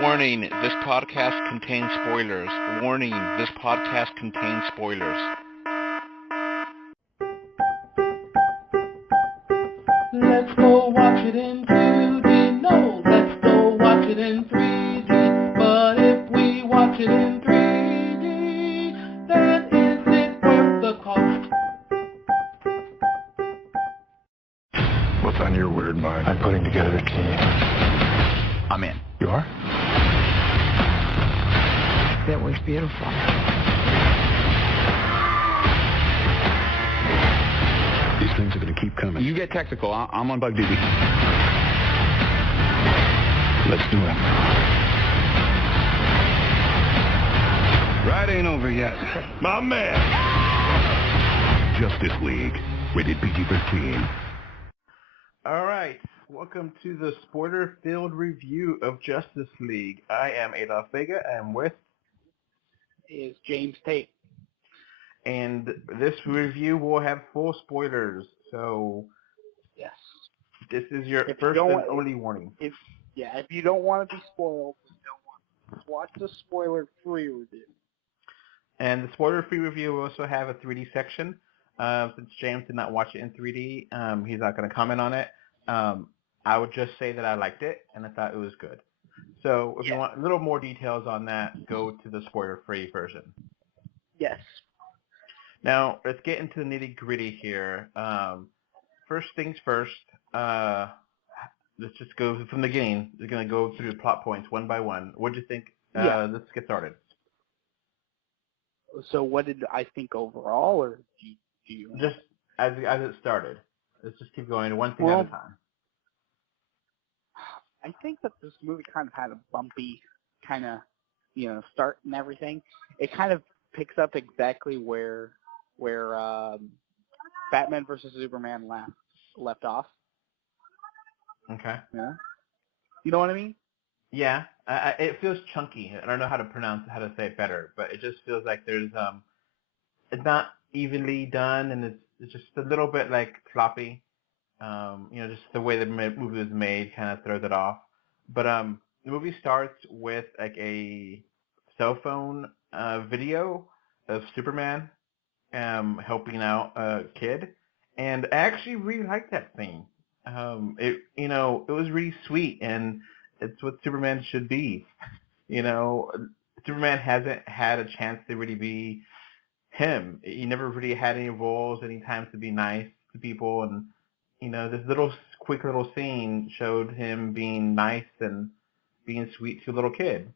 Warning, this podcast contains spoilers. Warning, this podcast contains spoilers. Let's go watch it in 2D. No, let's go watch it in 3D. But if we watch it in 3D, then is it worth the cost? What's on your weird mind? I'm putting together a team. I'm in. You are? That was beautiful. These things are going to keep coming. You get tactical. I'm on bug duty. Let's do it. Ride ain't over yet. My man! Justice League. Rated PG-13. All right. Welcome to the spoiler-filled review of Justice League. I am Adolph Vega. I'm with... is James Tate. And this review will have full spoilers. So Yes. this is your If you first don't and want- only warning. If you don't want to be spoiled, just watch the spoiler-free review. And the spoiler-free review will also have a 3D section. Since James did not watch it in 3D, he's not going to comment on it. I would just say that I liked it, and I thought it was good. So if you want a little more details on that, go to the spoiler-free version. Yes. Now, let's get into the nitty-gritty here. First things first, let's just go from the beginning. We're going to go through the plot points one by one. What do you think? Let's get started. So what did I think overall, or do you Just as it started. Let's just keep going one thing at a time. I think that this movie kind of had a bumpy kind of, start and everything. It kind of picks up exactly where Batman versus Superman left off. Okay. Yeah. You know what I mean? Yeah, it feels chunky. I don't know how to say it better, but it just feels like there's it's not evenly done, and it's just a little bit like floppy. Just the way the movie was made kind of throws it off. But the movie starts with like a cell phone video of Superman helping out a kid, and I actually really liked that scene. It was really sweet, and it's what Superman should be. Superman hasn't had a chance to really be him. He never really had any roles, any time to be nice to people, and this quick little scene showed him being nice and being sweet to a little kid.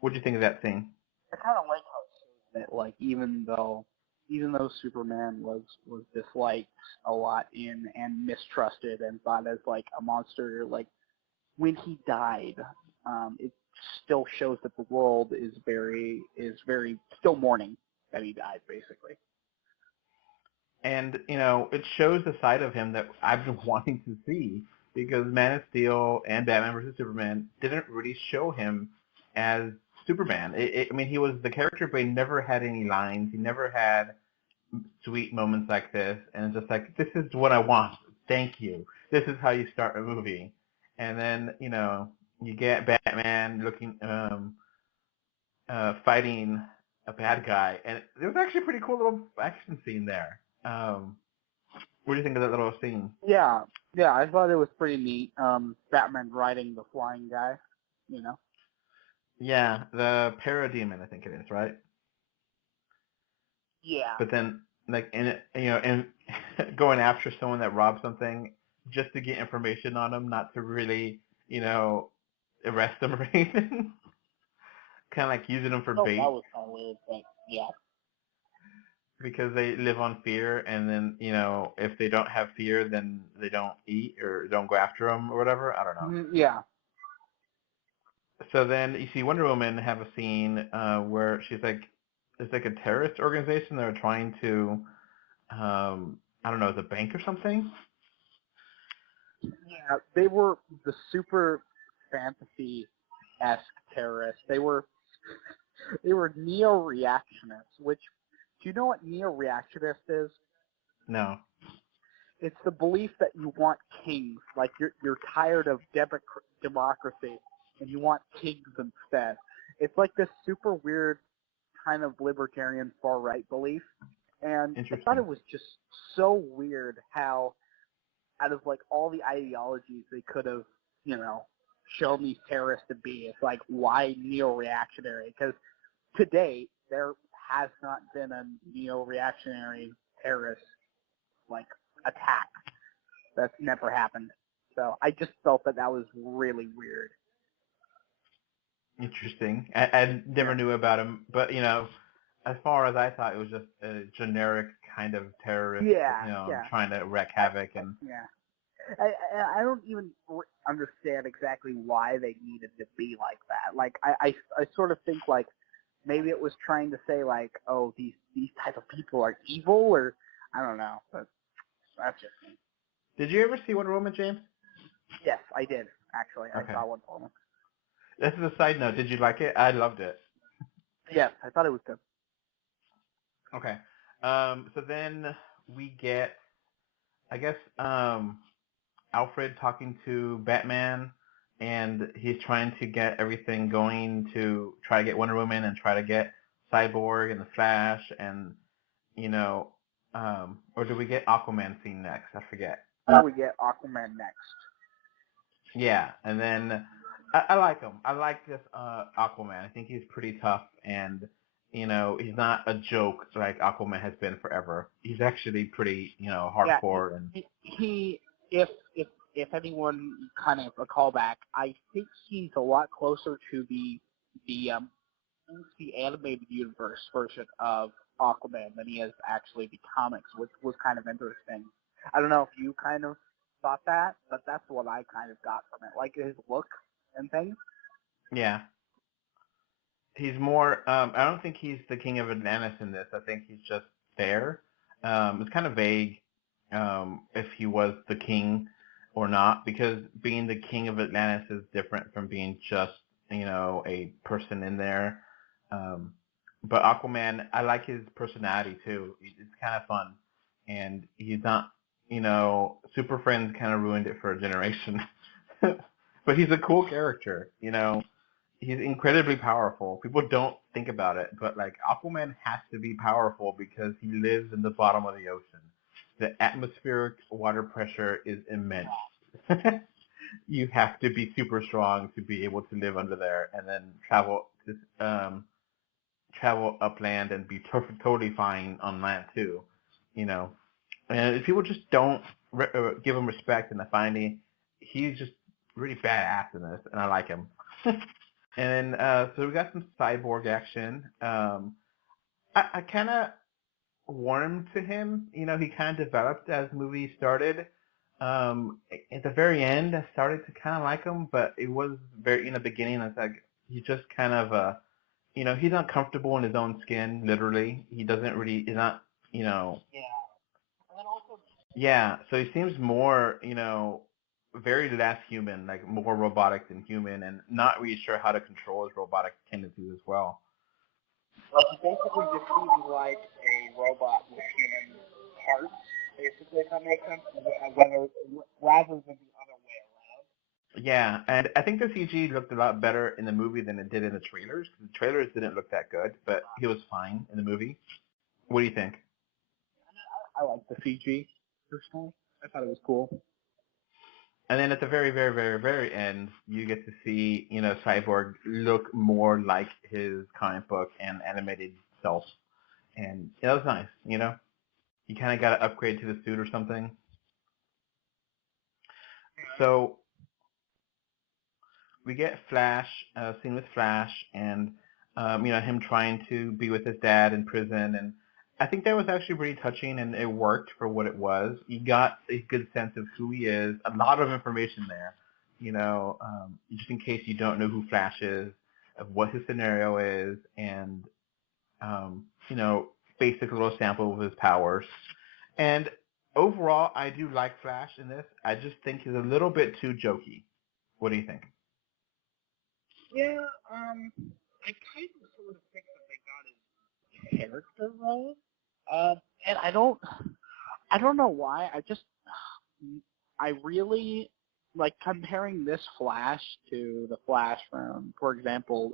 What'd you think of that scene? I kind of like how it shows that, like, even though Superman was disliked a lot and mistrusted and thought as like a monster, like when he died, it still shows that the world is very still mourning that he died, basically. And it shows the side of him that I've been wanting to see, because Man of Steel and Batman vs. Superman didn't really show him as Superman. He was the character, but he never had any lines. He never had sweet moments like this. And it's just like, this is what I want. Thank you. This is how you start a movie. And then, you get Batman looking, fighting a bad guy. And it was actually a pretty cool little action scene there. What do you think of that little scene? Yeah, I thought it was pretty neat. Batman riding the flying guy, Yeah, the parademon, I think it is, right? Yeah. But then, like, and going after someone that robbed something just to get information on them, not to really, arrest them or anything. Kind of like using them for bait. That was kind of weird, but yeah. Because they live on fear, and then, if they don't have fear, then they don't eat or don't go after them or whatever. I don't know. Yeah. So then you see Wonder Woman have a scene where she's like, it's like a terrorist organization that are trying to, I don't know, the bank or something? Yeah, they were the super fantasy-esque terrorists. They were neo-reactionists, which, do you know what neo-reactionist is? No. It's the belief that you want kings, like you're tired of democracy, and you want kings instead. It's like this super weird kind of libertarian far-right belief, and I thought it was just so weird how, out of like all the ideologies they could have, shown these terrorists to be, it's like, why neo-reactionary? Because to date, there has not been a neo-reactionary terrorist like attack. That's never happened. So I just felt that was really weird. Interesting. I never knew about him, but as far as I thought, it was just a generic kind of terrorist, trying to wreak havoc and. Yeah. I don't even understand exactly why they needed to be like that. Like I sort of think like maybe it was trying to say like, oh, these type of people are evil, or I don't know. But that's just me. Did you ever see Wonder Woman, James? Yes, I did actually. Okay. I saw Wonder Woman. This is a side note. Did you like it? I loved it. Yes, I thought it was good. Okay. So then we get, I guess, Alfred talking to Batman, and he's trying to get everything going to try to get Wonder Woman and try to get Cyborg and the Flash and, or do we get Aquaman scene next? I forget. We get Aquaman next. Yeah, and then I like him. I like this Aquaman. I think he's pretty tough, and he's not a joke like Aquaman has been forever. He's actually pretty, hardcore. Yeah, he if anyone kind of a callback, I think he's a lot closer to the animated universe version of Aquaman than he is actually the comics, which was kind of interesting. I don't know if you kind of thought that, but that's what I kind of got from it, like his look and things. Yeah. He's more, I don't think he's the king of Atlantis in this. I think he's just there. It's kind of vague if he was the king or not, because being the king of Atlantis is different from being just, a person in there. But Aquaman, I like his personality too. It's kind of fun. And he's not, Super Friends kind of ruined it for a generation. But he's a cool character, He's incredibly powerful. People don't think about it, but like Aquaman has to be powerful because he lives in the bottom of the ocean. The atmospheric water pressure is immense. You have to be super strong to be able to live under there, and then travel upland and be totally fine on land too. And if people just don't give him respect in the finding, he's just really badass in this, and I like him. And then, so we got some cyborg action. I kind of warmed to him. He kind of developed as the movie started. At the very end, I started to kind of like him, but it was very in the beginning. I was like, he just kind of, he's not comfortable in his own skin. Literally, he doesn't really. He's not, Yeah. Yeah. So he seems more, very less human, like more robotic than human, and not really sure how to control his robotic tendencies as well. Like he basically just seems like a robot with human parts, basically, if that makes sense, rather than the other way around. Yeah, and I think the CG looked a lot better in the movie than it did in the trailers. The trailers didn't look that good, but he was fine in the movie. What do you think? I like the CG, personally. I thought it was cool. And then at the very, very, very, very end, you get to see, Cyborg look more like his comic book and animated self. And that was nice, You kind of got to upgrade to the suit or something. So we get Flash, scene with Flash, and, him trying to be with his dad in prison. And I think that was actually really touching, and it worked for what it was. You got a good sense of who he is, a lot of information there, just in case you don't know who Flash is, of what his scenario is, and, basic little sample of his powers. And overall, I do like Flash in this. I just think he's a little bit too jokey. What do you think? Yeah, I kind of sort of think that they got his character wrong. And I don't know why. I really like comparing this Flash to the Flash from, for example,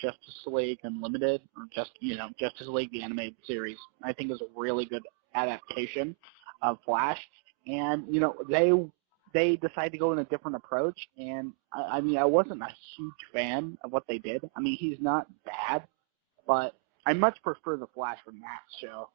Justice League Unlimited, or Justice League the animated series. I think is a really good adaptation of Flash, and they decided to go in a different approach. And I mean, I wasn't a huge fan of what they did. I mean, he's not bad, but I much prefer the Flash from that show.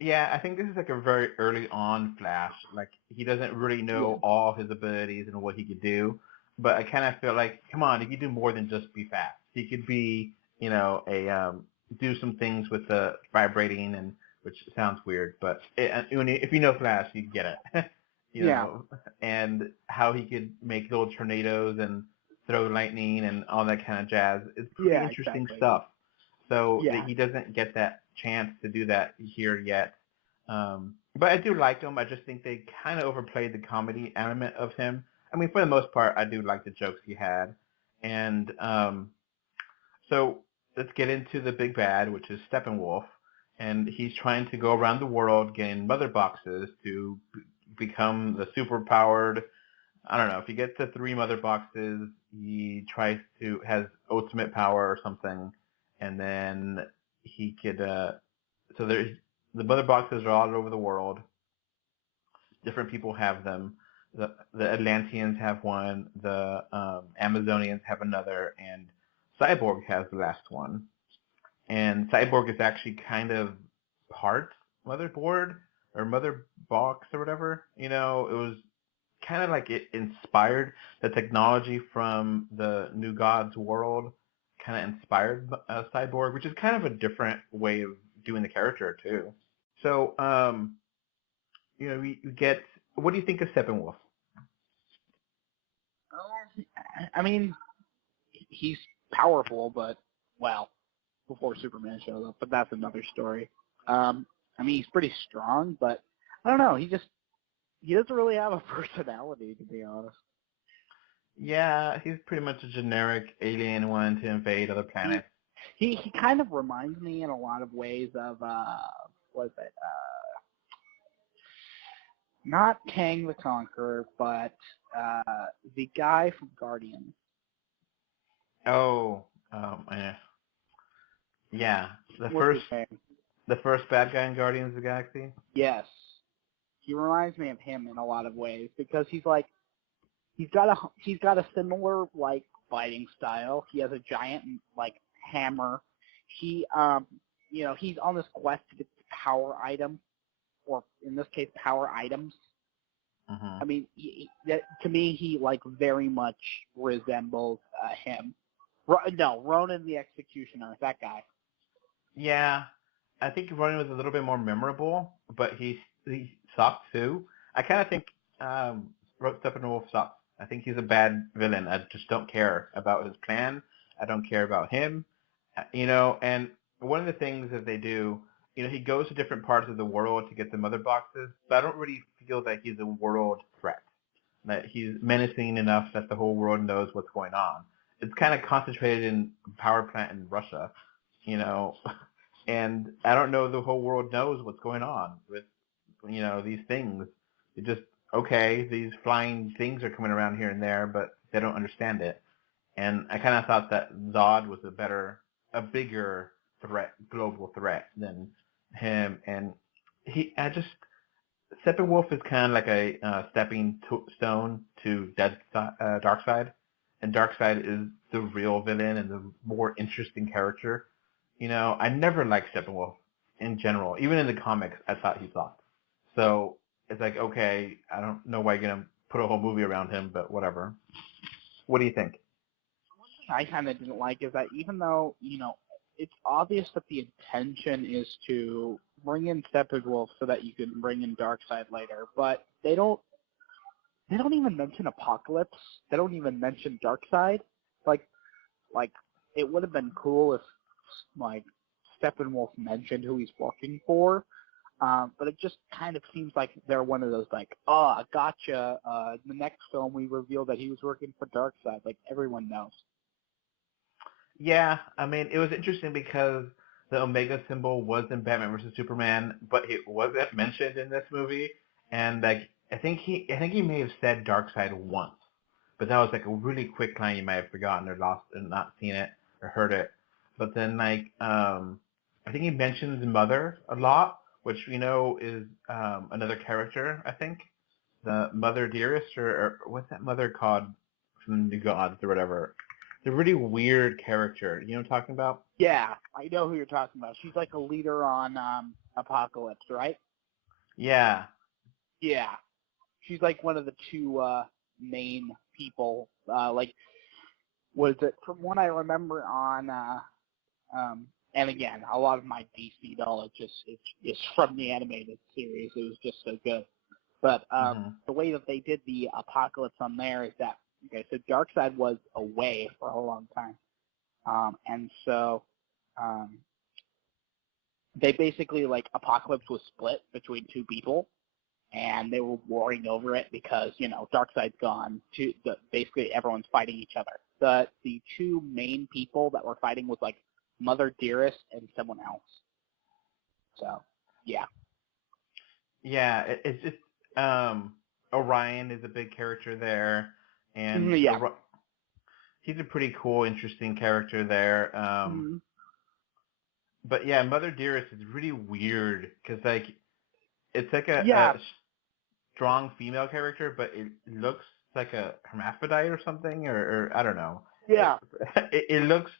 Yeah, I think this is like a very early on Flash. Like he doesn't really know all his abilities and what he could do. But I kind of feel like, come on, he could do more than just be fast. He could be, do some things with the vibrating, and which sounds weird, but if you know Flash, you get it. And how he could make little tornadoes and throw lightning and all that kind of jazz. It's pretty interesting stuff. So he doesn't get that chance to do that here yet. But I do like him. I just think they kind of overplayed the comedy element of him. I mean, for the most part, I do like the jokes he had. And so let's get into the big bad, which is Steppenwolf. And he's trying to go around the world getting mother boxes to become the super-powered. I don't know. If he gets to 3 mother boxes, he has ultimate power or something. And then he could, so there's, the mother boxes are all over the world. Different people have them. The Atlanteans have one, the Amazonians have another, and Cyborg has the last one. And Cyborg is actually kind of part motherboard or mother box or whatever. It was kind of like it inspired the technology from the New Gods world, kind of inspired Cyborg, which is kind of a different way of doing the character too. So, we get. What do you think of Steppenwolf? I mean, he's powerful, but before Superman shows up, but that's another story. I mean, he's pretty strong, but I don't know. He doesn't really have a personality, to be honest. Yeah, he's pretty much a generic alien wanting to invade other planets. He kind of reminds me in a lot of ways of what is it? Not Kang the Conqueror, but the guy from Guardians. Oh, yeah, the first bad guy in Guardians of the Galaxy. Yes, he reminds me of him in a lot of ways because he's got a similar like fighting style. He has a giant like hammer. He he's on this quest to get power item, or in this case, power items. Mm-hmm. I mean, to me, he like very much resembles him. No, Ronan the Executioner, that guy. Yeah, I think Ronan was a little bit more memorable, but he sucked too. I kind of think Steppenwolf sucks. I think he's a bad villain. I just don't care about his plan. I don't care about him. And one of the things that they do, he goes to different parts of the world to get the mother boxes, but I don't really feel that he's a world threat, that he's menacing enough that the whole world knows what's going on. It's kind of concentrated in a power plant in Russia, and I don't know the whole world knows what's going on with, these things. It just, okay, these flying things are coming around here and there, but they don't understand it. And I kind of thought that Zod was a bigger threat, global threat than him. And Steppenwolf is kind of like a stepping stone to Darkseid. And Darkseid is the real villain and the more interesting character. I never liked Steppenwolf in general. Even in the comics, I thought he sucked. So it's like, okay, I don't know why you're going to put a whole movie around him, but whatever. What do you think? One thing I kind of didn't like is that even though, it's obvious that the intention is to bring in Steppenwolf so that you can bring in Darkseid later, but they don't even mention Apocalypse. They don't even mention Darkseid. Like it would have been cool if like Steppenwolf mentioned who he's working for. But it just kind of seems like they're one of those like, I gotcha. The next film we reveal that he was working for Darkseid. Like everyone knows. Yeah, I mean, it was interesting because the Omega symbol was in Batman versus Superman, but it wasn't mentioned in this movie. And like, I think he may have said Darkseid once, but that was like a really quick line you might have forgotten or lost and not seen it or heard it. But then like, I think he mentions Mother a lot, which we know is another character. I think the Mother Dearest, or what's that Mother called from the gods or whatever. It's a really weird character. You know what I'm talking about? Yeah, I know who you're talking about. She's like a leader on Apocalypse, right? Yeah. Yeah. She's like one of the two main people. Like, was it from what I remember on? And again, a lot of my DC knowledge is from the animated series. It was just so good. But the way that they did the Apocalypse on there is that, okay, so Darkseid was away for a long time. And so they basically, like, Apocalypse was split between two people, and they were warring over it because, you know, Darkseid's gone. Basically, everyone's fighting each other. The two main people that were fighting was, like, Mother Dearest and someone else. So, yeah. Yeah, it's just Orion is a big character there, and Yeah. he's a pretty cool, interesting character there. But yeah, Mother Dearest is really weird because like it's like a strong female character, but it looks like a hermaphrodite or something, or I don't know. Yeah. It looks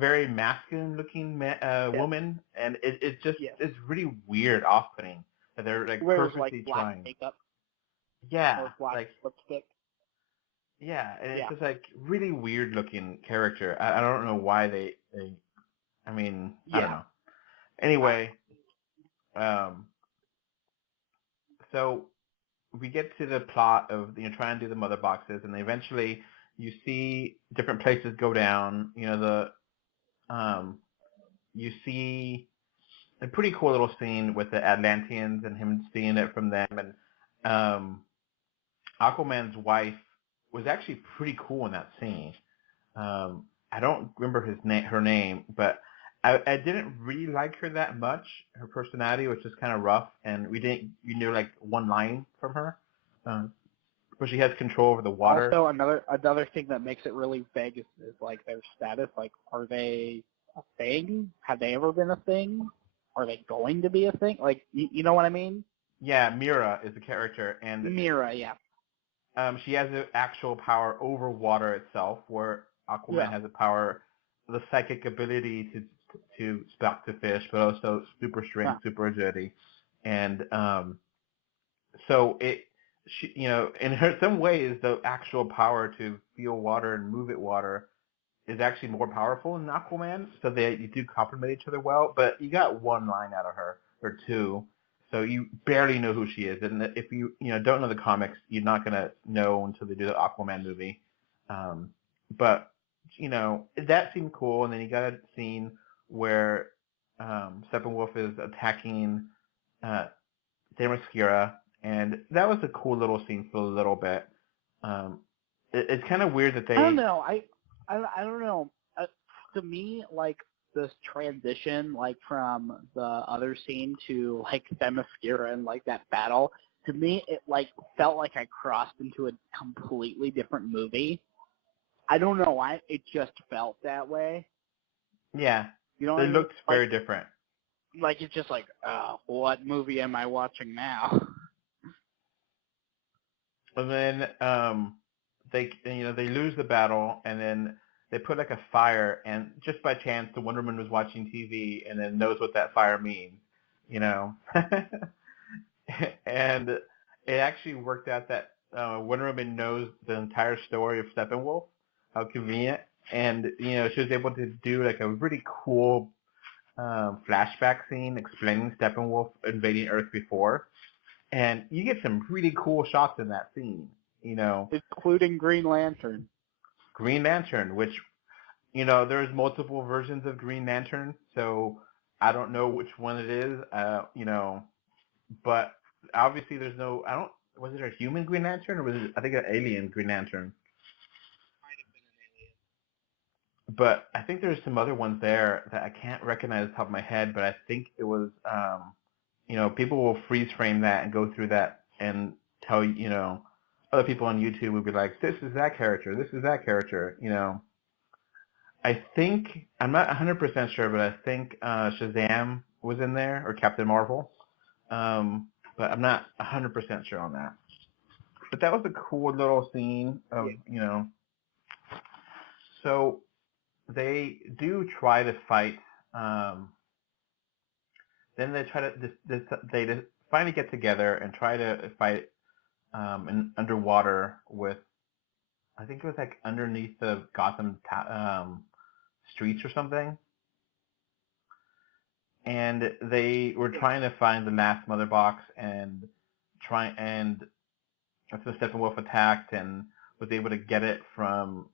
very masculine looking woman, and it's just it's really weird, off-putting that they're like Wears purposely like black trying. makeup. Yeah, Or black like lipstick. yeah, and it's just like really weird looking character. I don't know why they I mean I don't know. Anyway, so we get to the plot of trying to do the mother boxes, and eventually you see different places go down. You see a pretty cool little scene with the Atlanteans and him seeing it from them, and Aquaman's wife was actually pretty cool in that scene. I don't remember her name, but I didn't really like her that much. Her personality was just kind of rough, and we knew like one line from her, but she has control over the water. Also, another thing that makes it really vague is like their status. Like, are they a thing? Have they ever been a thing? Are they going to be a thing? Like, you know what I mean? Yeah, Mira is the character, and Mira, yeah. She has the actual power over water itself, where Aquaman has the power, the psychic ability to speak to fish, but also super strength, super agility, and so in some ways, the actual power to feel water and move it water is actually more powerful than Aquaman. So you do complement each other well, but you got one line out of her or two. So you barely know who she is, and if you don't know the comics, you're not gonna know until they do the Aquaman movie. But that seemed cool, and then you got a scene where Steppenwolf is attacking Themyscira, and that was a cool little scene for a little bit. It's kind of weird that they. I don't know. I don't know. To me, like, this transition, like, from the other scene to, like, Themyscira and, like, that battle, to me, it, like, felt like I crossed into a completely different movie. I don't know why. It just felt that way. Yeah. You know what it I mean? looked very different. Like, it's just like, what movie am I watching now? And then they lose the battle, and then they put like a fire, and just by chance the Wonder Woman was watching TV and then knows what that fire means, and it actually worked out that Wonder Woman knows the entire story of Steppenwolf. How convenient. And she was able to do like a really cool flashback scene explaining Steppenwolf invading Earth before. And you get some really cool shots in that scene, Including Green Lantern. Green Lantern, which, there's multiple versions of Green Lantern, so I don't know which one it is, but obviously there's no, was it a human Green Lantern, or was it, I think, an alien Green Lantern? But I think there's some other ones there that I can't recognize off the top of my head, but I think it was, people will freeze frame that and go through that and tell, other people on YouTube would be like, this is that character, this is that character. I think, I'm not 100% sure, but I think Shazam was in there, or Captain Marvel. But I'm not 100% sure on that. But that was a cool little scene of, so they do try to fight. Then they try to they finally get together and try to fight underwater with, I think it was like underneath the Gotham streets or something. And they were trying to find the last mother box and so Steppenwolf attacked and was able to get it from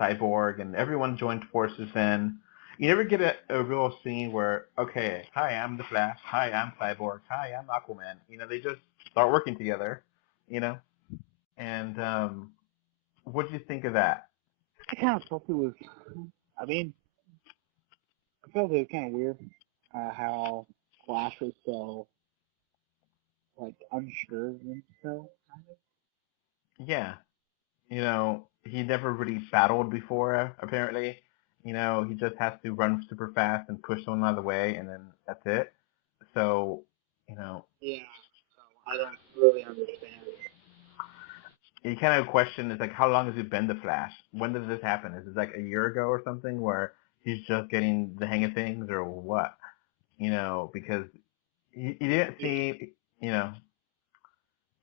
Cyborg, and everyone joined forces then. You never get a real scene where, okay, hi, I'm the Flash, hi, I'm Cyborg, hi, I'm Aquaman. They just start working together, And what did you think of that? I kind of felt it was, I mean, I felt it was kind of weird how Flash was so, like, unsure of himself, kind of. Yeah. He never really battled before, apparently. He just has to run super fast and push someone out of the way, and then that's it. So, Yeah, so I don't really understand. you kind of question, is like, how long has he been the Flash? When did this happen? Is it like a year ago or something where he's just getting the hang of things, or what? Because he didn't seem,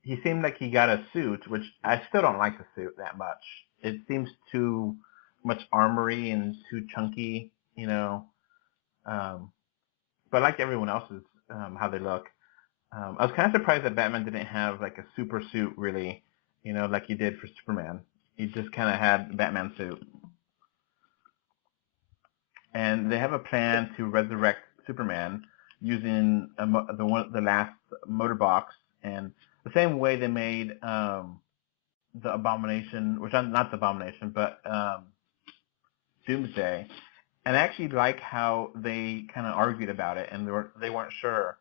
he seemed like he got a suit, which I still don't like the suit that much. It seems too much armory and too chunky, but like everyone else's, how they look. I was kind of surprised that Batman didn't have like a super suit, really, like he did for Superman. He just kind of had a Batman suit. And they have a plan to resurrect Superman using the last motor box, and the same way they made the Abomination, which not the Abomination, but Doomsday. And I actually like how they kind of argued about it, and they weren't sure.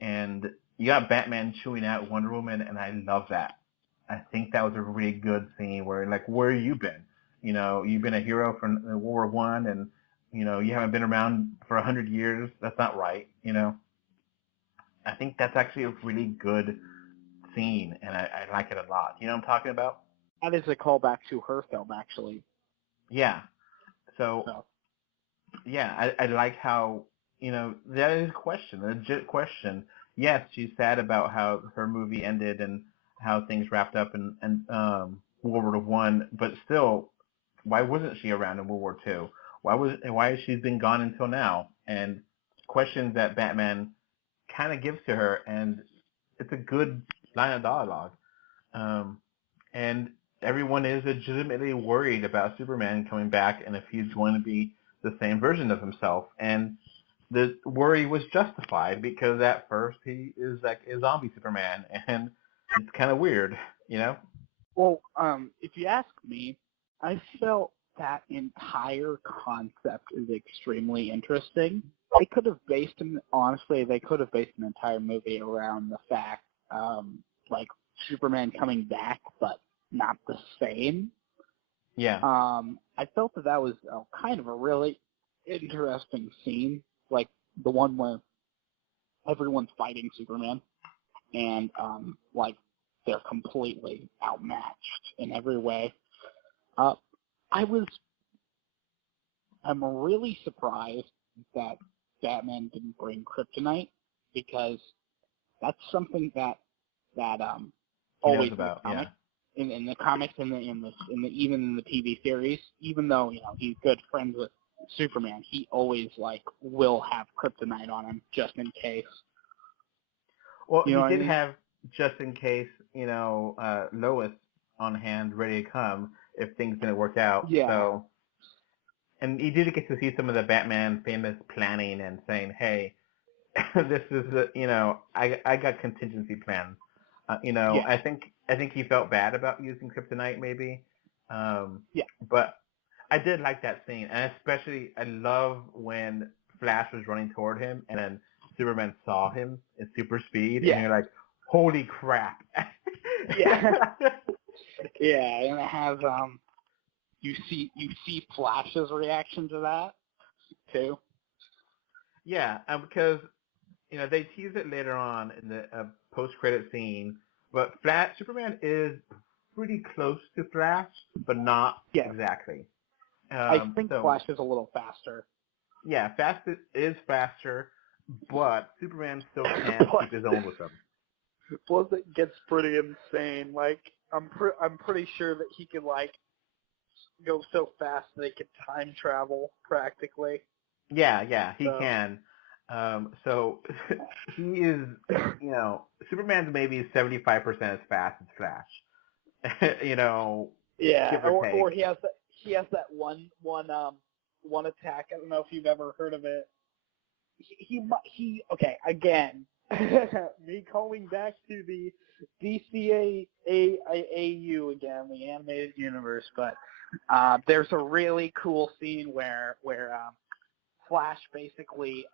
And you got Batman chewing out Wonder Woman, and I love that. I think that was a really good scene where, like, where you been? You've been a hero from World War One, and you haven't been around for 100 years. That's not right. I think that's actually a really good scene, and I like it a lot. You know what I'm talking about? That is a callback to her film, actually. Yeah. So yeah, I like how, that is a question, a legit question. Yes, she's sad about how her movie ended and how things wrapped up in World War One, but still, why wasn't she around in World War Two? Why has she been gone until now? And questions that Batman kind of gives to her, and it's a good line of dialogue. And everyone is legitimately worried about Superman coming back and if he's going to be the same version of himself. And the worry was justified because at first he is like a zombie Superman, and it's kind of weird, Well, if you ask me, I felt that entire concept is extremely interesting. They could have based an entire movie around the fact, like Superman coming back, but not the same. Yeah. I felt that was kind of a really interesting scene, like the one where everyone's fighting Superman, and like they're completely outmatched in every way. I'm really surprised that Batman didn't bring kryptonite, because that's something that always about, in the comics, in the comics, in the even in the TV series, even though he's good friends with Superman, he always will have kryptonite on him just in case. Well, he did have just in case, Lois on hand, ready to come if things didn't work out. Yeah. So, and he did get to see some of the Batman famous planning and saying, hey, this is I got contingency plans. Yeah. I think he felt bad about using kryptonite, maybe. Yeah. But I did like that scene, and especially I love when Flash was running toward him, and then Superman saw him in super speed, and Yeah. you're like, "Holy crap!" Yeah. Yeah, and it has you see Flash's reaction to that too. Yeah, because they tease it later on in the post-credit scene, but Superman is pretty close to Flash, but not Yeah. exactly. I think So Flash is a little faster. yeah, Fast is faster, but Superman still can't keep his own with him. Plus, it gets pretty insane. Like, I'm pretty sure that he could like go so fast that he could time travel practically. Yeah, he can. So he is, Superman's maybe 75% as fast as Flash. Yeah, Give or take. or he has that one attack. I don't know if you've ever heard of it. He okay, again, me calling back to the DCAAU again, the animated universe, but there's a really cool scene where Flash basically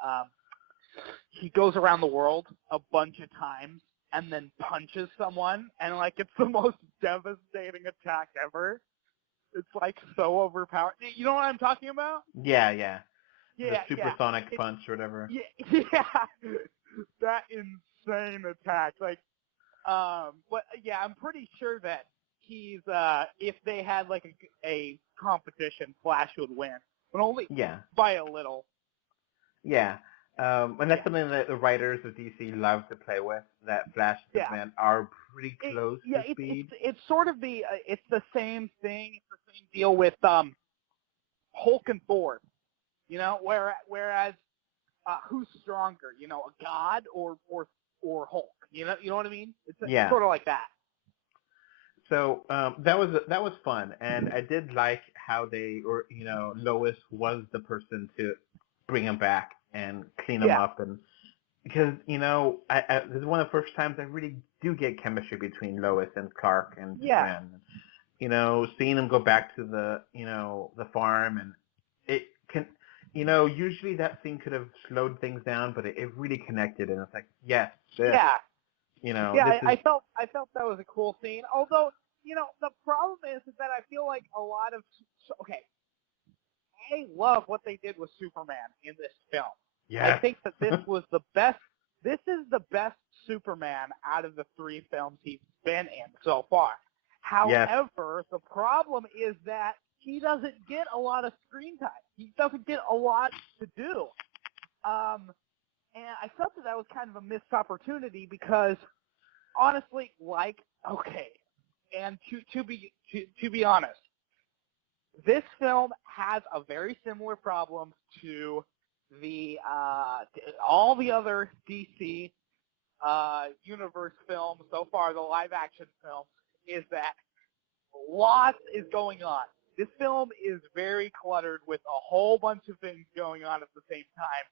he goes around the world a bunch of times and then punches someone, and like it's the most devastating attack ever. It's like so overpowered. You know what I'm talking about? Yeah. Yeah, The supersonic punch or whatever. Yeah, that insane attack. Like, but yeah, I'm pretty sure that he's if they had like a competition, Flash would win, but only by a little. Yeah. And that's something that the writers of DC love to play with. That Flash and Superman are pretty close to speed. It's sort of it's the same thing. It's the same deal with Hulk and Thor. Whereas who's stronger? A god or Hulk? You know what I mean? It's sort of like that. So that was fun, and I did like how Lois was the person to bring him back and clean him up, and because this is one of the first times I really do get chemistry between Lois and Clark and Superman. Seeing him go back to the farm, and it can. Usually that scene could have slowed things down, but it really connected, and it's like, yes, this. I felt that was a cool scene. Although, the problem is that I feel like a lot of I love what they did with Superman in this film. Yeah. I think that this was the best. This is the best Superman out of the 3 films he's been in so far. However, the problem is that he doesn't get a lot of screen time. He doesn't get a lot to do. And I felt that was kind of a missed opportunity because, honestly, and to be honest, this film has a very similar problem to all the other DC universe films so far, the live action films, is that lots is going on. This film is very cluttered with a whole bunch of things going on at the same time.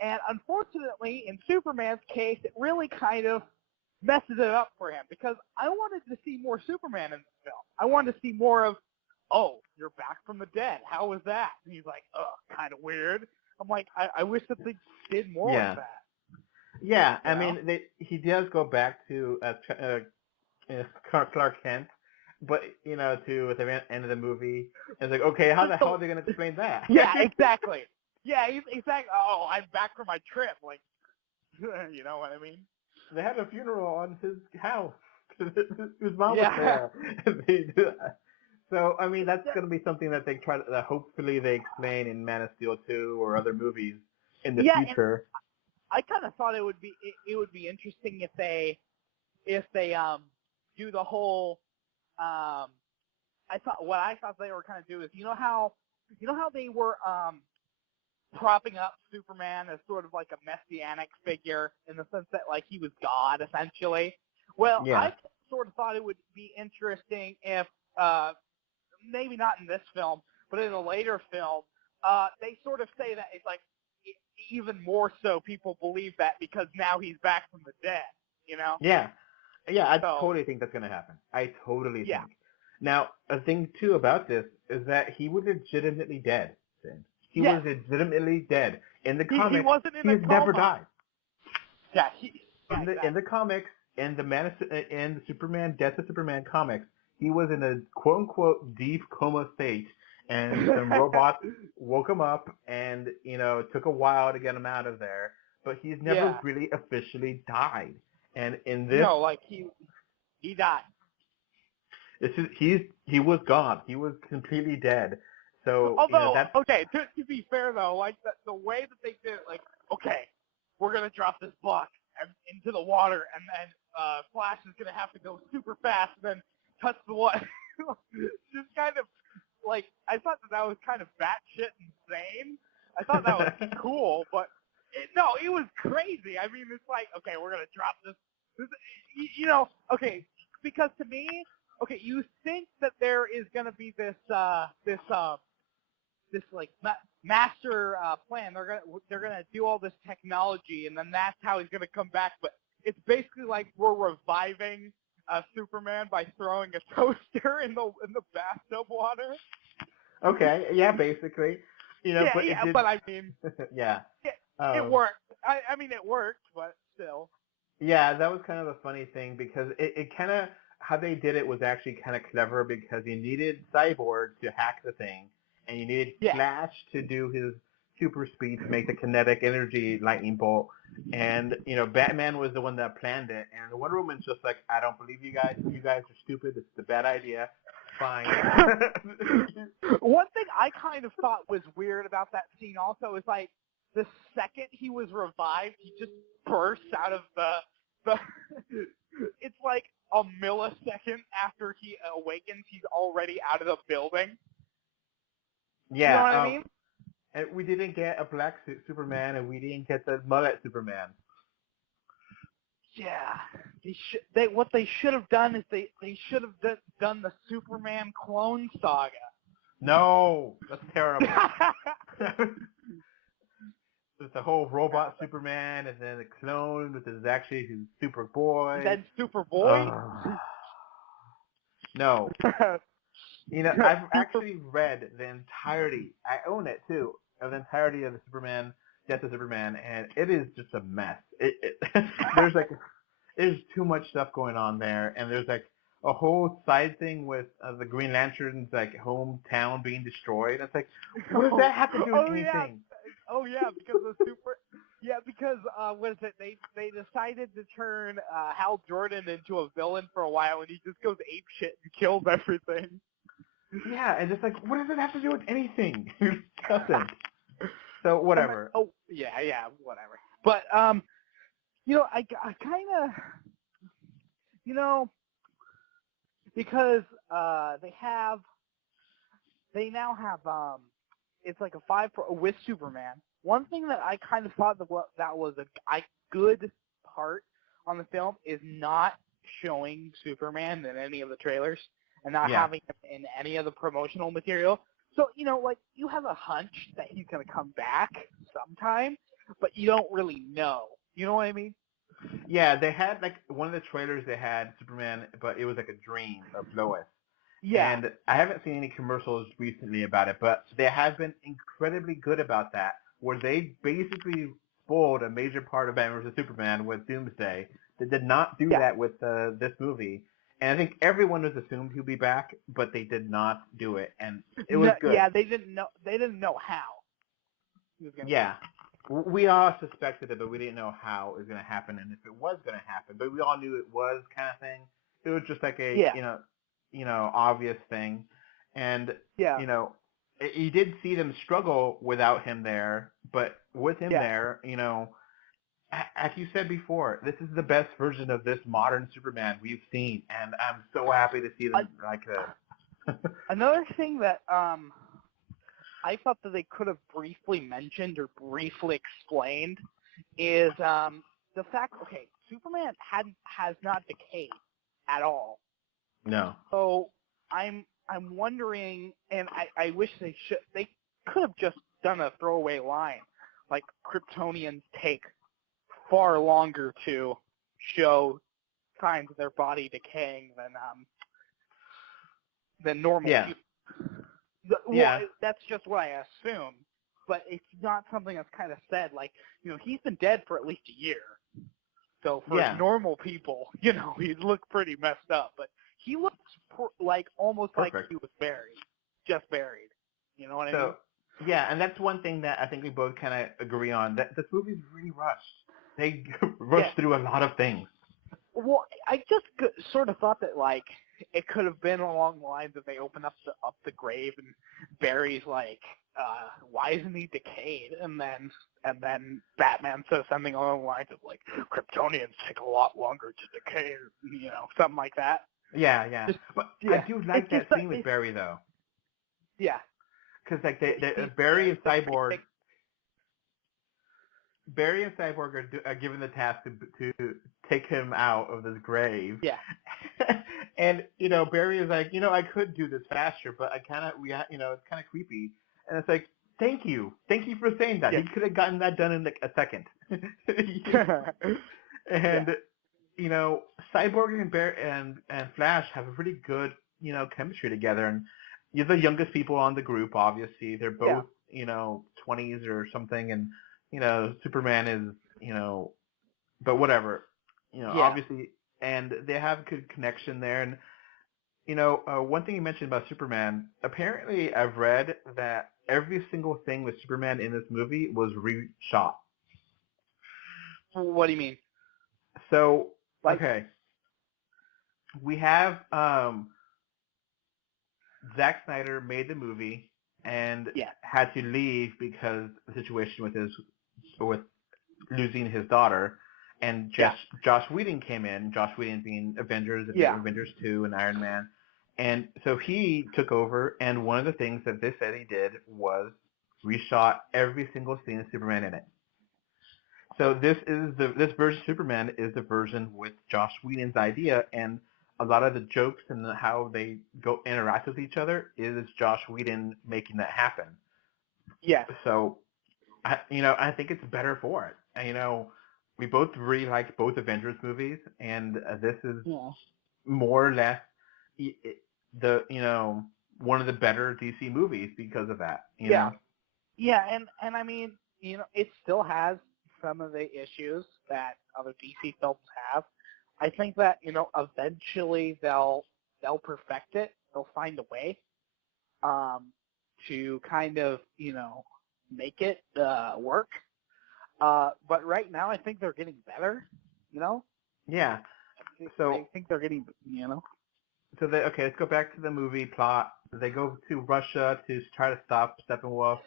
And unfortunately, in Superman's case, it really kind of messes it up for him because I wanted to see more Superman in this film. I wanted to see more of, oh, you're back from the dead. How was that? And he's like, kind of weird. I'm like, I wish that they did more of that. Yeah, I mean, he does go back to Clark Kent, but to the end of the movie, it's like, okay, how the hell are they going to explain that? Yeah, exactly. Yeah, exactly. Oh, I'm back from my trip. Like, you know what I mean? They had a funeral on his house. His mom was there. So, I mean, that's going to be something that they hopefully they explain in Man of Steel 2 or other movies in the future. I kind of thought it would be interesting if they do the whole I thought they were kind of do is how they were propping up Superman as sort of like a messianic figure in the sense that like he was God essentially. Well, I sort of thought it would be interesting if maybe not in this film, but in a later film, they sort of say that it's like even more so people believe that because now he's back from the dead, Yeah, I totally think that's going to happen. I totally think. Now, a thing too about this is that he was legitimately dead. Sin. He Yes. was legitimately dead. In the He comics, wasn't in he a has never coma. died. Yeah, In the comics, in the Superman Death of Superman comics, he was in a quote unquote deep coma state, and some robot woke him up, and took a while to get him out of there. But he's never really officially died. And in this, no, like he died. he was gone. He was completely dead. So Although, that's okay, to be fair though, like the way that they did it, like, okay, we're gonna drop this block into the water, and then Flash is gonna have to go super fast, and then touch the water. Just kind of like, I thought that was kind of batshit insane. I thought that was cool, but it was crazy. I mean, it's like, okay, we're gonna drop this, okay, because to me, okay, you think that there is gonna be this like master plan. They're gonna do all this technology, and then that's how he's gonna come back. But it's basically like we're reviving Superman by throwing a toaster in the bathtub water. okay. Yeah, basically. But I mean, yeah. it worked. I mean, it worked, but still. Yeah, that was kind of a funny thing because it kind of, how they did it was actually kind of clever because you needed Cyborg to hack the thing, and you needed Flash to do his super speed to make the kinetic energy lightning bolt, and Batman was the one that planned it, and Wonder Woman's just like, I don't believe you guys. You guys are stupid. This is a bad idea. Fine. One thing I kind of thought was weird about that scene also is like the second he was revived, he just bursts out of the it's like a millisecond after he awakens, he's already out of the building. Yeah. You know what I mean? And we didn't get a black suit Superman, and we didn't get the mullet Superman. Yeah, what they should have done is they should have done the Superman clone saga. No, that's terrible. There's the whole robot Superman, and then the clone, which is actually his Superboy. And then Superboy? No. I've actually read the entirety, I own it too, of the entirety of the Superman, Death of Superman, and it is just a mess. There's too much stuff going on there, and there's like a whole side thing with the Green Lantern's like hometown being destroyed. It's like, what does that have to do with anything? Because what is it? They decided to turn Hal Jordan into a villain for a while, and he just goes apeshit and kills everything. Yeah, and just like, what does it have to do with anything? It doesn't. So whatever. Whatever. But I kind of, because they now have it's like a 5 with Superman. One thing that I kind of thought that was a good part on the film is not showing Superman in any of the trailers and not having him in any of the promotional material. So, like, you have a hunch that he's going to come back sometime, but you don't really know. You know what I mean? Yeah, they had, like, one of the trailers they had Superman, but it was like a dream of Lois. Yeah. And I haven't seen any commercials recently about it, but they have been incredibly good about that, where they basically spoiled a major part of Batman vs. Superman with Doomsday. They did not do that with this movie. And I think everyone was assumed he'd be back, but they did not do it, and it was good. Yeah, they didn't know how. Yeah. We all suspected it, but we didn't know how it was going to happen and if it was going to happen. But we all knew it was kind of thing. It was just like a, obvious thing. And, you did see them struggle without him there, but with him there, as you said before, this is the best version of this modern Superman we've seen, and I'm so happy to see them like this. Another thing that I thought that they could have briefly mentioned or briefly explained is the fact, Superman has not decayed at all. No. So I'm wondering, and I wish they could have just done a throwaway line, like Kryptonians take far longer to show signs of their body decaying than normal Yeah. people. Yeah. That's just what I assume, but it's not something that's kind of said. Like, he's been dead for at least a year. So for Yeah. normal people, he'd look pretty messed up, but he looks like almost Perfect. like he was just buried. You know what I mean? So, yeah, and that's one thing that I think we both kind of agree on, that this movie's really rushed. They rushed through a lot of things. Well, I just sort of thought that, like, it could have been along the lines that they open up the grave and Barry's like, why isn't he decayed? And then Batman says something along the lines of, like, Kryptonians take a lot longer to decay, or, something like that. Yeah. But I do like that scene with Barry, though. Yeah. Because, like, Barry and Cyborg... Barry and Cyborg are given the task to take him out of this grave. Yeah. And, Barry is like, I could do this faster, but it's kind of creepy. And it's like, thank you for saying that. Yeah. He could have gotten that done in like a second. And, Cyborg and Barry and Flash have a pretty good, chemistry together. And you're the youngest people on the group, obviously. They're both, 20s or something, and Superman is, but whatever, obviously, and they have good connection there. And, one thing you mentioned about Superman, apparently I've read that every single thing with Superman in this movie was reshot. What do you mean? So, okay. We have, Zack Snyder made the movie and had to leave because the situation with losing his daughter, and Josh Whedon came in. Josh Whedon being Avengers, Avengers 2, and Iron Man, and so he took over. And one of the things that they said he did was reshot every single scene of Superman in it. So this version of Superman is the version with Josh Whedon's idea, and a lot of the jokes and how they interact with each other is Josh Whedon making that happen. Yeah. So, I think it's better for it. And, we both really like both Avengers movies, and this is more or less one of the better DC movies because of that. You know? Yeah, and I mean, it still has some of the issues that other DC films have. I think that, eventually they'll perfect it. They'll find a way to kind of, make it work. But right now I think they're getting better, Yeah. So I think they're getting, So let's go back to the movie plot. They go to Russia to try to stop Steppenwolf,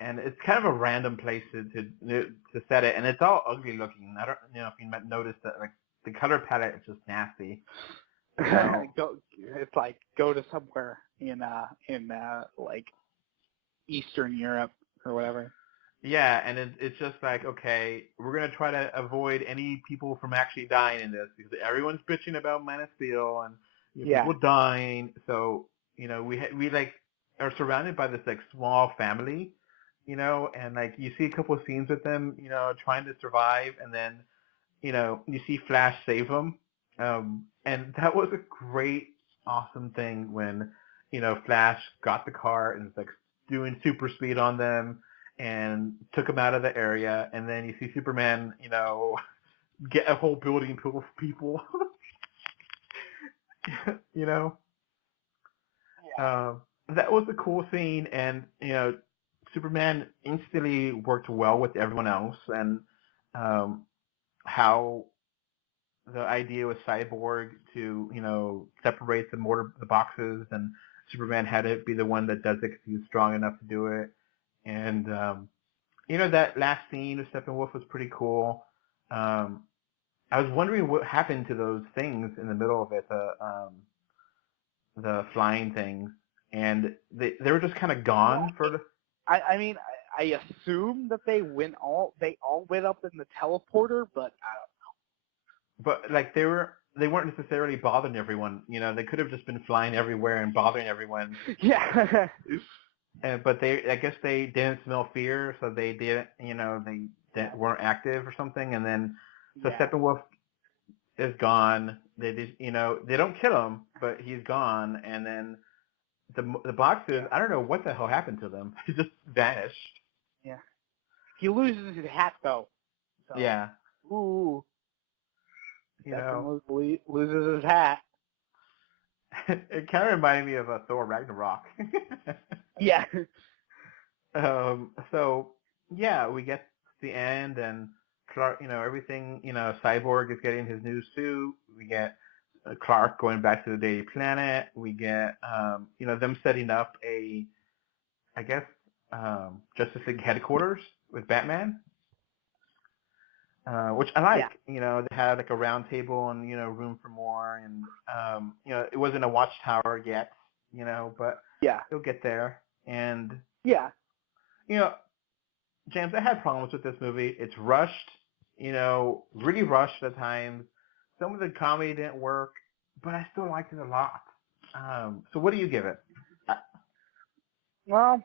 and it's kind of a random place to set it, and it's all ugly looking. I don't know if you might notice that, like, the color palette is just nasty. It's like go to somewhere in like Eastern Europe or whatever. Yeah, and it's just like, okay, we're gonna try to avoid any people from actually dying in this because everyone's bitching about Man of Steel and people dying. So we like are surrounded by this like small family, and like you see a couple of scenes with them, trying to survive, and then you see Flash save them, and that was a great, awesome thing when Flash got the car and was like doing super speed on them and took them out of the area, and then you see Superman, get a whole building full of people, that was a cool scene, and Superman instantly worked well with everyone else, and how the idea with Cyborg to separate the boxes, and Superman had to be the one that does it because he was strong enough to do it, and that last scene of Steppenwolf was pretty cool. I was wondering what happened to those things in the middle of it, the flying things, and they were just kind of gone for the. I mean, I assume that they all went up in the teleporter, but I don't know. But like they weren't necessarily bothering everyone. They could have just been flying everywhere and bothering everyone. Yeah. But I guess they didn't smell fear, so they didn't. They weren't active or something, and then so Steppenwolf is gone. They just, they don't kill him, but he's gone, and then the boxers, I don't know what the hell happened to them. They just vanished. Yeah. He loses his hat though. So, Yeah. Ooh. You know, Loses his hat. it kind of reminded me of Thor Ragnarok. Yeah. So yeah, we get to the end, and Clark, everything, Cyborg is getting his new suit. We get Clark going back to the Daily Planet. We get, them setting up I guess, Justice League headquarters with Batman, which I like. Yeah. They had like a round table and, room for more, and, it wasn't a watchtower yet, but Yeah. they'll get there. And, Yeah. James, I had problems with this movie. It's rushed, really rushed at times. Some of the comedy didn't work, but I still liked it a lot. So what do you give it? Well,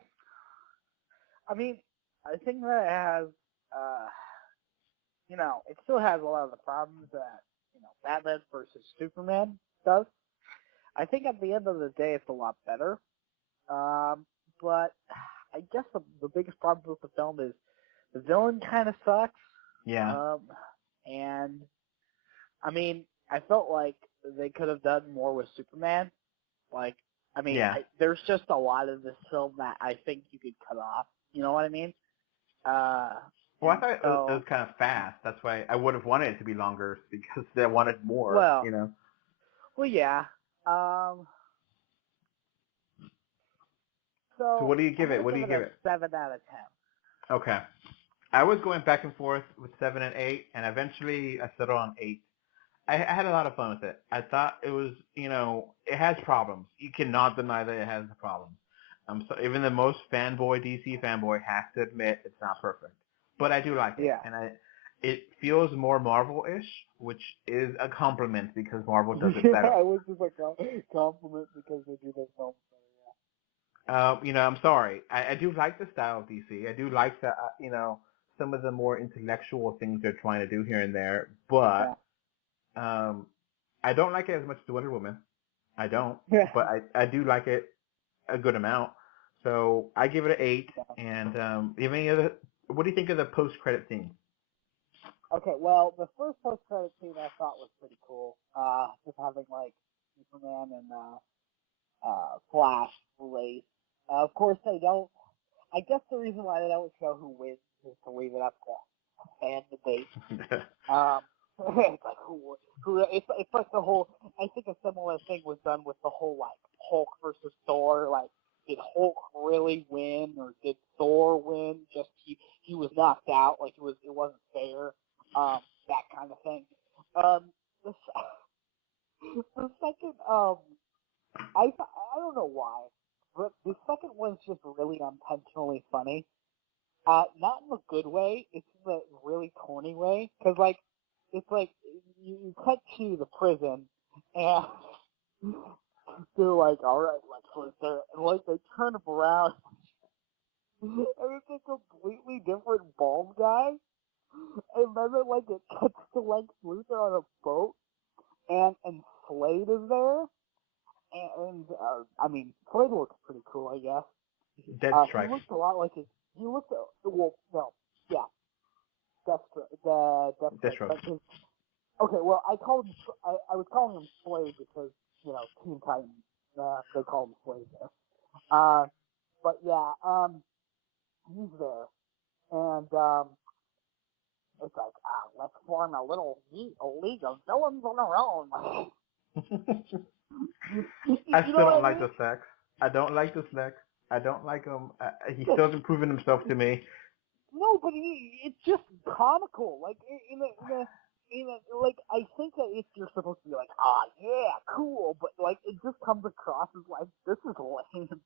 I mean, I think that it has, it still has a lot of the problems that, Batman versus Superman does. I think at the end of the day, it's a lot better. But I guess the biggest problem with the film is the villain kind of sucks. Yeah. And, I mean, I felt like they could have done more with Superman. Like, I mean, Yeah. there's just a lot of this film that I think you could cut off. You know what I mean? Well, I thought it was kind of fast. That's why I would have wanted it to be longer, because they wanted more, Well, Well, yeah. So what do you give it? What do you give it? 7 out of 10. Okay. I was going back and forth with 7 and 8, and eventually I settled on 8. I had a lot of fun with it. I thought it was, it has problems. You cannot deny that it has problems. So even the most fanboy DC fanboy has to admit it's not perfect. But I do like it. Yeah. And it feels more Marvel-ish, which is a compliment because Marvel does it better. Yeah, it was just a compliment because they do this film. I'm sorry. I do like the style of DC. I do like the, some of the more intellectual things they're trying to do here and there. But I don't like it as much as Wonder Woman. I don't. Yeah. But I do like it a good amount. So I give it an 8. And do you have any other? What do you think of the post-credit scene? Okay, well, the first post-credit scene I thought was pretty cool. Just having like Superman and Flash race. Of course, they don't. I guess the reason why they don't show who wins is to leave it up to fan debate. It's like who it's like the whole. I think a similar thing was done with the whole like Hulk versus Thor. Like, did Hulk really win, or did Thor win? Just he was knocked out. Like it wasn't fair. That kind of thing. The second I don't know why, but the second one's just really unintentionally funny. Not in the good way. It's in the really corny way. Cause like, it's like you cut to the prison and they're like, all right, let's go there. And like they turn them around and it's a completely different bald guy. And then it cuts to Lex Luthor on a boat and Slade is there. And I mean, Slade looks pretty cool, I guess. Deathstrike. He looked a lot like his. He looked Deathstroke. Okay, well, I was calling him Slade because Teen Titans. They call him Slade there. But yeah, he's there, and it's like, let's form a league of villains on our own. I still don't like the sex. I don't like the sex. I don't like him. He still hasn't proven himself to me. No, but it's just comical. Like like I think that if you're supposed to be like, yeah, cool, but like it just comes across as like this is lame.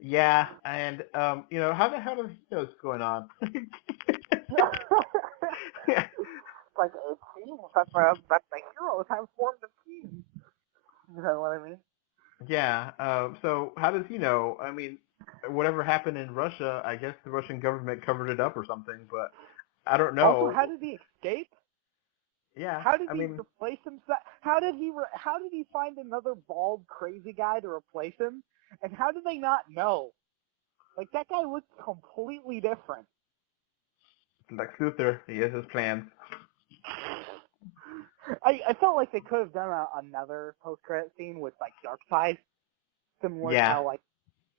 Yeah, and how the hell does he know what's going on? Like it seems that the heroes have formed a team. You know what I mean? Yeah. So how does he know? I mean, whatever happened in Russia, I guess the Russian government covered it up or something, but I don't know. Also, how did he escape? Yeah. How did I he mean, replace himself? How did he find another bald, crazy guy to replace him? And how did they not know? Like, that guy looked completely different. Lex Luthor, he has his plans. I felt like they could have done another post-credit scene with, like, Darkseid. Similar to Yeah. how, like,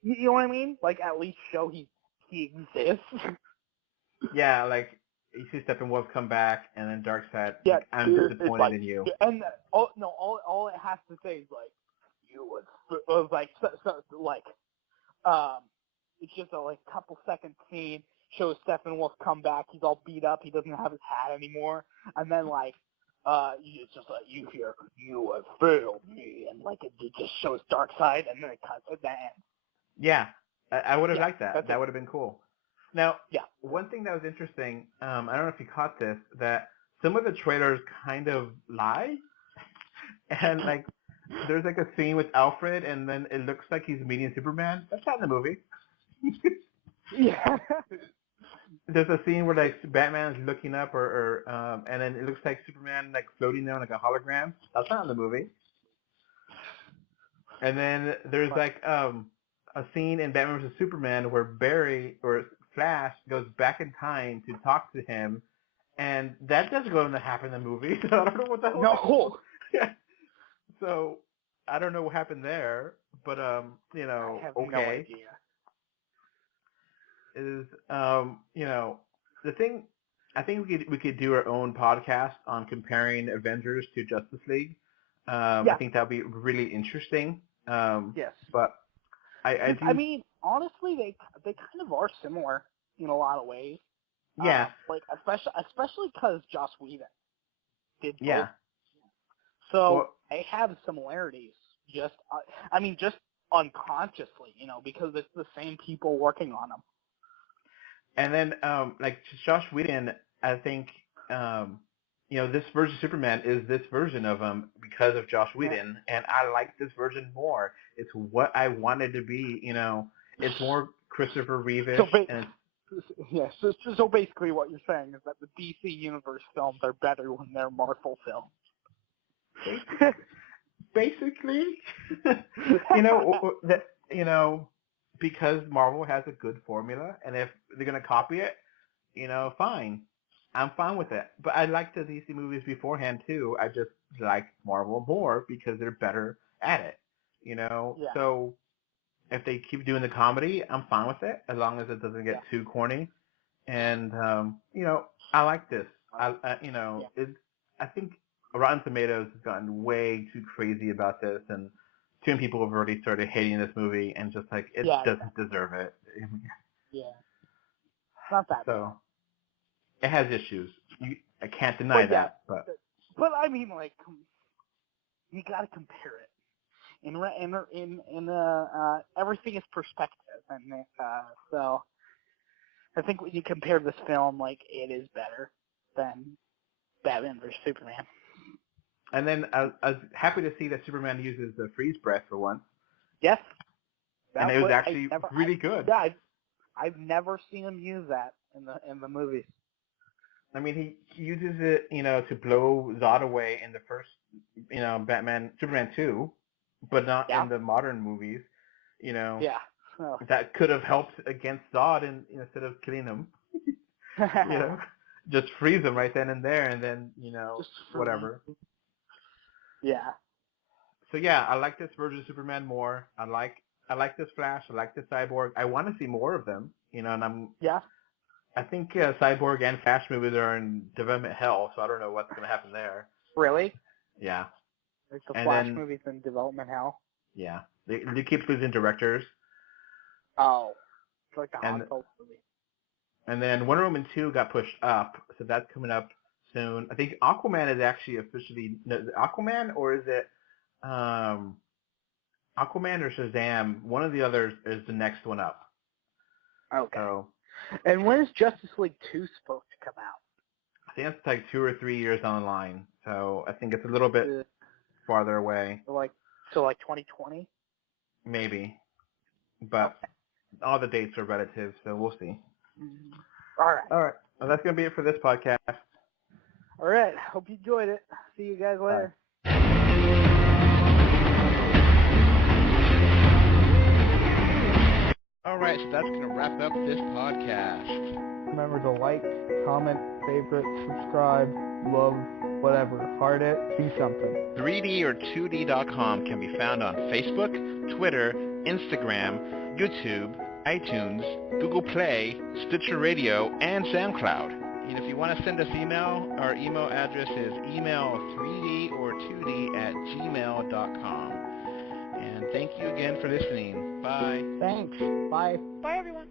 you know what I mean? Like, at least show he exists. Yeah, like, you see Steppenwolf come back, and then Darkseid, Yeah, like, I'm it's disappointed like, in you. and all it has to say is like, you was like, it's just a like couple second scene, shows Steppenwolf come back, he's all beat up, he doesn't have his hat anymore, and then like, it's just like, you here, you have failed me, and like it just shows Darkseid, and then it cuts at the end. Yeah, I would have liked that. that's That it. would have been cool. Now, Yeah. one thing that was interesting, I don't know if you caught this, that some of the trailers kind of lie, and like, there's like a scene with Alfred, and then it looks like he's meeting Superman. That's not in the movie. Yeah. There's a scene where like Batman is looking up, and then it looks like Superman like floating there like a hologram. That's not in the movie. And then there's like a scene in Batman vs Superman where Barry or Flash goes back in time to talk to him, and that doesn't go to happen in the movie. So I don't know what the hell. No. Yeah. So I don't know what happened there, but you know, I have okay. no idea. Is you know, the thing. I think we could do our own podcast on comparing Avengers to Justice League. Yeah. I think that would be really interesting. Yes. But I do. I mean, honestly, they kind of are similar in a lot of ways. Yeah. Like especially because Joss Whedon did both. Yeah. So Well, they have similarities. Just just unconsciously, because it's the same people working on them. and then like Josh Whedon, I think this version of Superman is this version of him because of Josh Whedon, and I like this version more. It's what I wanted to be. It's more Christopher Reevish. So basically what you're saying is that the DC Universe films are better when they're Marvel films. Basically, because Marvel has a good formula, and if they're gonna copy it, fine. I'm fine with it. But I liked the DC movies beforehand too. I just like Marvel more because they're better at it. Yeah. So if they keep doing the comedy, I'm fine with it as long as it doesn't get too corny. And I like this. I think Rotten Tomatoes has gotten way too crazy about this, and too many people have already started hating this movie, and just like it doesn't deserve it. Yeah. Not that bad. So it has issues. I can't deny that, but I mean, like, you gotta compare it. Everything is perspective, and so I think when you compare this film, like, it is better than Batman vs Superman. And then I was happy to see that Superman uses the freeze breath for once. Yes. And it was actually really good. Yeah, I've never seen him use that in the movies. I mean, he uses it, to blow Zod away in the first, Superman 2, but not in the modern movies, Yeah. Oh. That could have helped against Zod instead of killing him. Just freeze him right then and there, and then, whatever. Yeah. So yeah, I like this version of Superman more. I like this Flash. I like this Cyborg. I want to see more of them, and I think Cyborg and Flash movies are in development hell, so I don't know what's going to happen there. Really? Yeah. Like the Flash movies in development hell? Yeah. They keep losing directors. Oh. It's like the Han Solo movie. And then Wonder Woman 2 got pushed up, so that's coming up soon. I think Aquaman is actually officially... No, is it Aquaman, or is it... Aquaman or Shazam? One of the others is the next one up. Okay. So, and when is Justice League 2 supposed to come out? I think it's like 2 or 3 years down the line. So I think it's a little bit farther away. So like 2020? Maybe. But all the dates are relative, so we'll see. Mm-hmm. All right. Well, that's going to be it for this podcast. All right. Hope you enjoyed it. See you guys later. All right, so that's going to wrap up this podcast. Remember to like, comment, favorite, subscribe, love, whatever. Heart it, do something. 3D or 2D.com can be found on Facebook, Twitter, Instagram, YouTube, iTunes, Google Play, Stitcher Radio, and SoundCloud. And if you want to send us email, our email address is email3dortwo@gmail.com. And thank you again for listening. Bye. Thanks. Bye. Bye, everyone.